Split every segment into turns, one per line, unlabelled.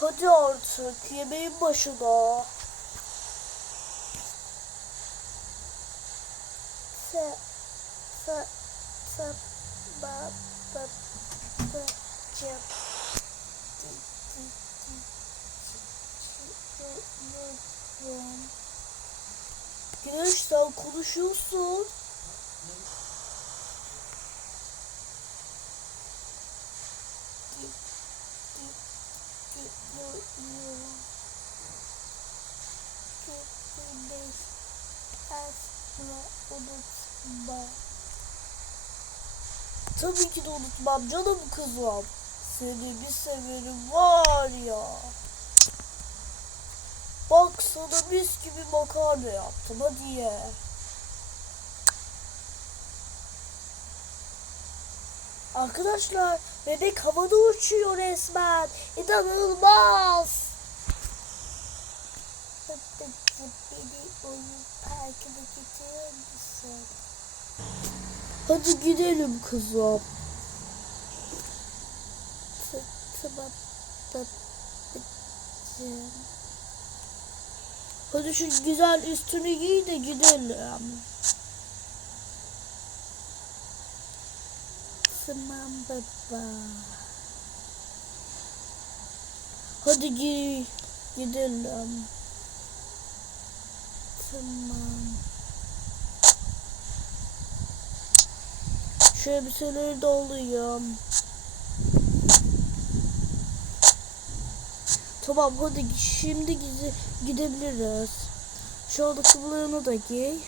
Hadi artık yemeğin başına. Se, se, se, ba, ba, ba, cem. Güneş sen konuşuyorsun. Tabii ki de unutmam canım kızım. Seni bir severim var ya. Bak sana mis gibi makarna yaptım hadi ye. Arkadaşlar bebek havada uçuyor resmen. İnanılmaz. Hadi gidelim kızım. Tamam. Hadi şu güzel üstünü giy de gidelim. Tamam baba. Hadi. Gidelim. Tamam. Şu elbiseleri de alayım. Tamam hadi şimdi gidebiliriz. Şu ayakkabılarını da giy.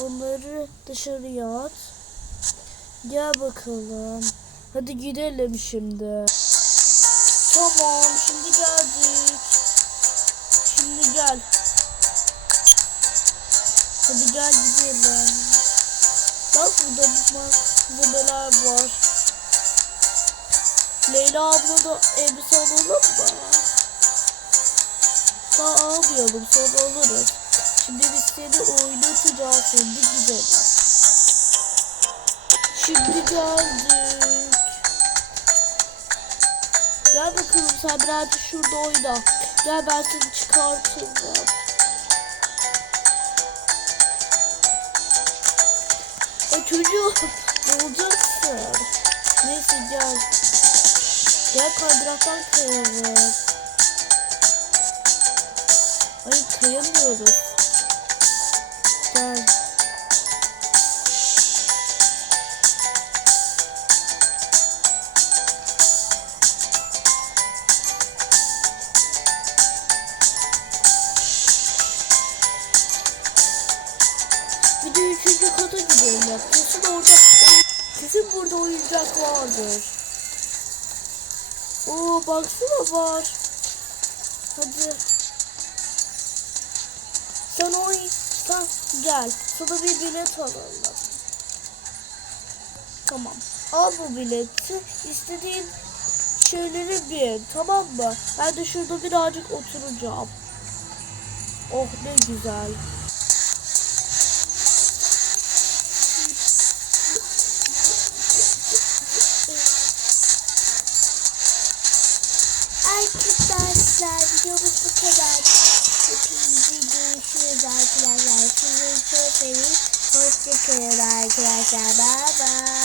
Bunları dışarıya at. Gel bakalım. Hadi gidelim şimdi. Tamam şimdi geldik. Şimdi gel. Hadi gel gidelim. Bak burada malzemeler var. Leyla abla da elbise alalım mı? Daha almayalım sonra alırız. Şimdi biz seni oynatacağız şimdi gidelim. Şimdi geldik. Gel bakalım sen birazcık şurada oyna. Gel ben seni çıkartırım. Ay çocuğum ne olacaksın? Neyse gel. Gel kaydıraktan kayalım. Ay kayamıyoruz. Gel. Bir de üçüncü kata gidelim bak. Kesin orada kesin burada oyuncak vardır. Oo baksana var. Hadi. Sen oy sen gel. Sana bir bilet alalım. Tamam. Al bu bileti. İstediğin şeyleri bin. Tamam mı? Ben de şurada birazcık oturacağım. Oh ne güzel. Arkadaşlar videomuz bu kadar. Hepinizi görüşürüz arkadaşlar. Sizi çok seviyorum. Hoşçakalın arkadaşlar. Bye bye.